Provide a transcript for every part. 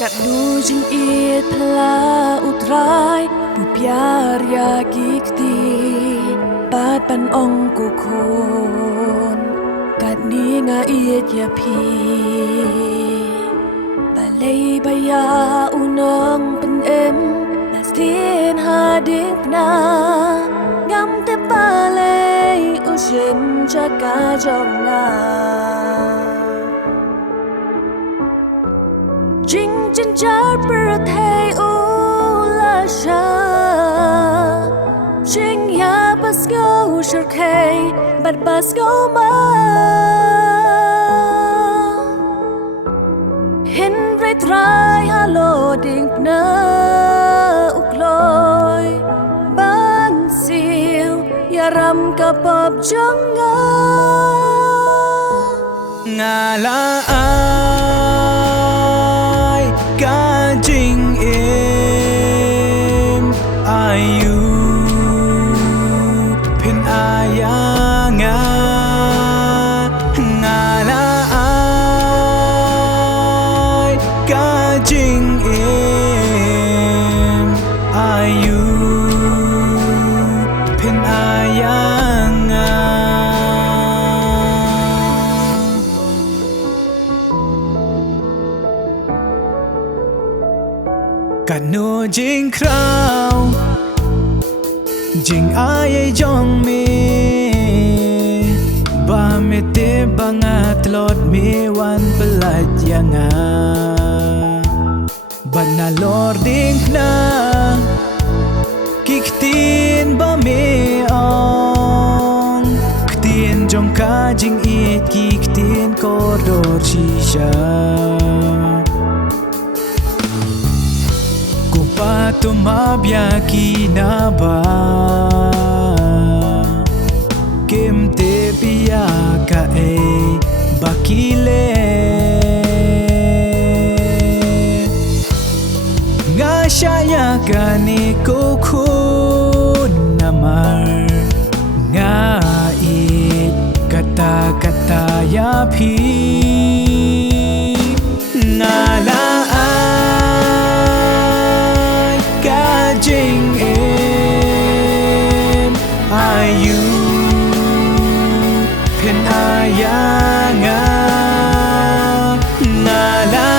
กัดดูจึงเอียดพลาอุตรายปุบยารยากิกตีปาดปันองกุโคนกัดนี้งาเอียดยาพีบาเลยบายาอุนองเป็นเอ็มและสเตียนหาดิบนางำเตปาเลยอุเชนจากกาจองงาจิงจันจาประเทศอุลาชาจิงยาปัสโกชร์เคบัดปัสโกมาเห็นไรตรายฮัลโหลดิ่งเนออุกลอยบ้านเสียวอย่ารำกับปอบจังงาลากาจิงเอ็มอายุเพ็นอายางางาลากาจิงเอ็มอายุเพ็นอายางากันโนจิงคราวจิงอายจงมีบาเมเตบังอาตลอดมีวันเปลัดยังงาบันนาลอร์ดิงนากิกตีนบาเมอองกตีนจงกาจิงอีดกิกตีนกอดอร์ชิชาPato mabiyaki na ba Kim te piya ka bakile Nga shaya ka ni kukun namar Nga it kata-kata ya pi Nga laจิงเอ็มอายุเพ็นอายางางาลา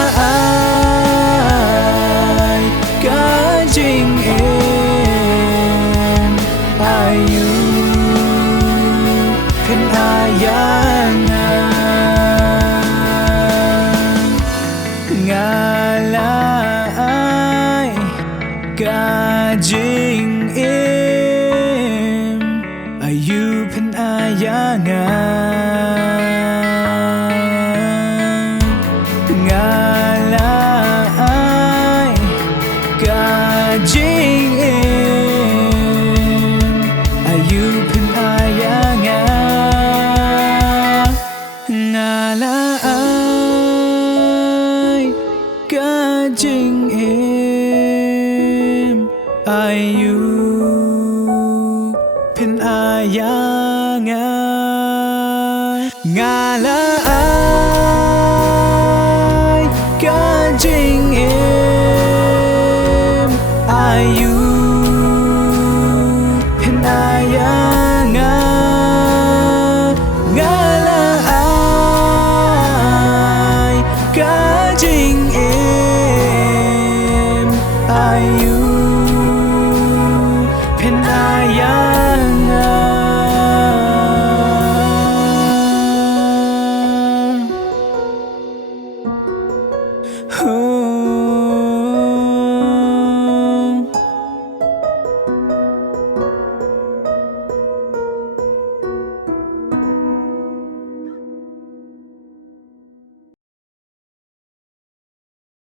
ยกาจิงเอ็มอายุเพ็นอายางางาลกาจิงเอ็มอายุเพ็นอายางางาลากาจิงเอ็มอายุเพ็นอายางางาลากาจิงเอ็มอายุเพ็นอายางางาลากาจิงเอ็มอายุเพ็นอายางางาลากาจิงเอ็มอายุ